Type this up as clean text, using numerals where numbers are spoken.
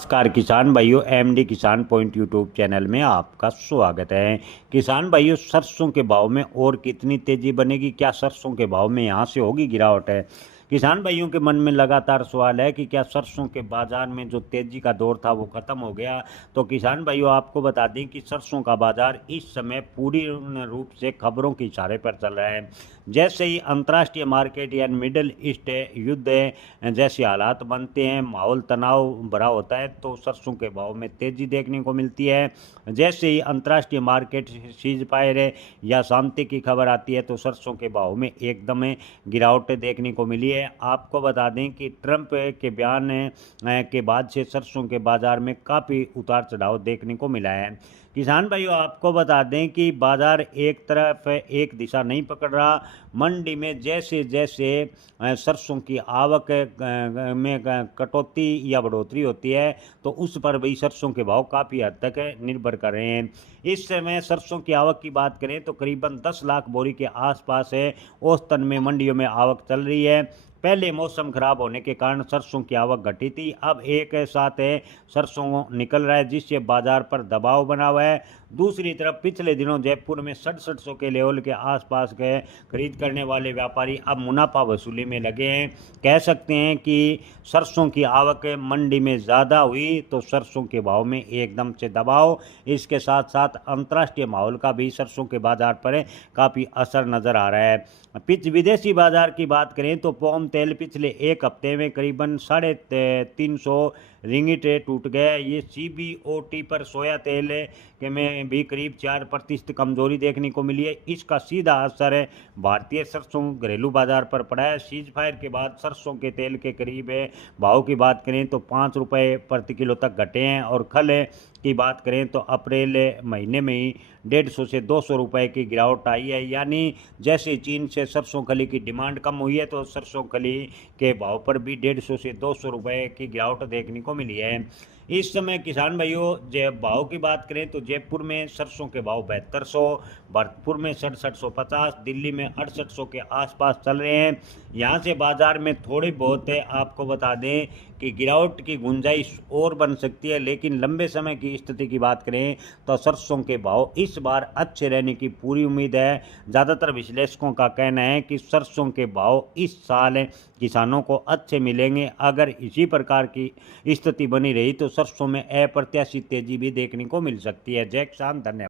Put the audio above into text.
नमस्कार किसान भाइयों, एमडी किसान पॉइंट यूट्यूब चैनल में आपका स्वागत है। किसान भाइयों, सरसों के भाव में और कितनी तेजी बनेगी? क्या सरसों के भाव में यहाँ से होगी गिरावट है? किसान भाइयों के मन में लगातार सवाल है कि क्या सरसों के बाजार में जो तेजी का दौर था वो खत्म हो गया? तो किसान भाइयों, आपको बता दें कि सरसों का बाजार इस समय पूरी रूप से खबरों के इशारे पर चल रहा है। जैसे ही अंतर्राष्ट्रीय मार्केट या मिडल ईस्ट युद्ध जैसे हालात बनते हैं, माहौल तनाव भरा होता है, तो सरसों के भाव में तेजी देखने को मिलती है। जैसे ही अंतर्राष्ट्रीय मार्केट सीज फायर या शांति की खबर आती है, तो सरसों के भाव में एकदम गिरावट देखने को मिली है। आपको बता दें कि ट्रंप के बयान के बाद से सरसों के बाजार में काफ़ी उतार चढ़ाव देखने को मिला है। किसान भाइयों, आपको बता दें कि बाजार एक तरफ एक दिशा नहीं पकड़ रहा। मंडी में जैसे जैसे सरसों की आवक में कटौती या बढ़ोतरी होती है, तो उस पर भी सरसों के भाव काफ़ी हद तक निर्भर कर रहे हैं। इस समय सरसों की आवक की बात करें तो करीबन 10 लाख बोरी के आसपास है औसतन में मंडियों में आवक चल रही है। पहले मौसम खराब होने के कारण सरसों की आवक घटी थी, अब एक साथ सरसों निकल रहा है, जिससे बाजार पर दबाव बना हुआ है। दूसरी तरफ पिछले दिनों जयपुर में 6700 के लेवल के आसपास के खरीद करने वाले व्यापारी अब मुनाफा वसूली में लगे हैं। कह सकते हैं कि सरसों की आवक मंडी में ज़्यादा हुई तो सरसों के भाव में एकदम से दबाव। इसके साथ साथ अंतर्राष्ट्रीय माहौल का भी सरसों के बाजार पर काफ़ी असर नज़र आ रहा है। विदेशी बाजार की बात करें तो पाम तेल पिछले एक हफ्ते में करीबन 350 रिंगिट टूट गए। ये CBOT पर सोया तेल के में भी करीब 4% कमजोरी देखने को मिली है। इसका सीधा असर भारतीय सरसों घरेलू बाजार पर पड़ा है। सीज फायर के बाद सरसों के तेल के करीब भाव की बात करें तो 5 रुपये प्रति किलो तक घटे हैं, और खल की बात करें तो अप्रैल महीने में ही 150 से 200 रुपये की गिरावट आई है। यानी जैसे चीन से सरसों खली की डिमांड कम हुई है, तो सरसों खली के भाव पर भी 150 से 200 रुपये की गिरावट देखने को मिली है। इस समय किसान भाइयों, भाव की बात करें तो जयपुर में सरसों के भाव 7200, भरतपुर में 6750, दिल्ली में 6800 के आसपास चल रहे हैं। यहाँ से बाजार में थोड़ी बहुत है, आपको बता दें कि गिरावट की गुंजाइश और बन सकती है, लेकिन लंबे समय की स्थिति की बात करें तो सरसों के भाव इस बार अच्छे रहने की पूरी उम्मीद है। ज़्यादातर विश्लेषकों का कहना है कि सरसों के भाव इस साल किसानों को अच्छे मिलेंगे। अगर इसी प्रकार की स्थिति बनी रही तो सरसों में अप्रत्याशित तेजी भी देखने को मिल सकती है। जय किसान, धन्यवाद।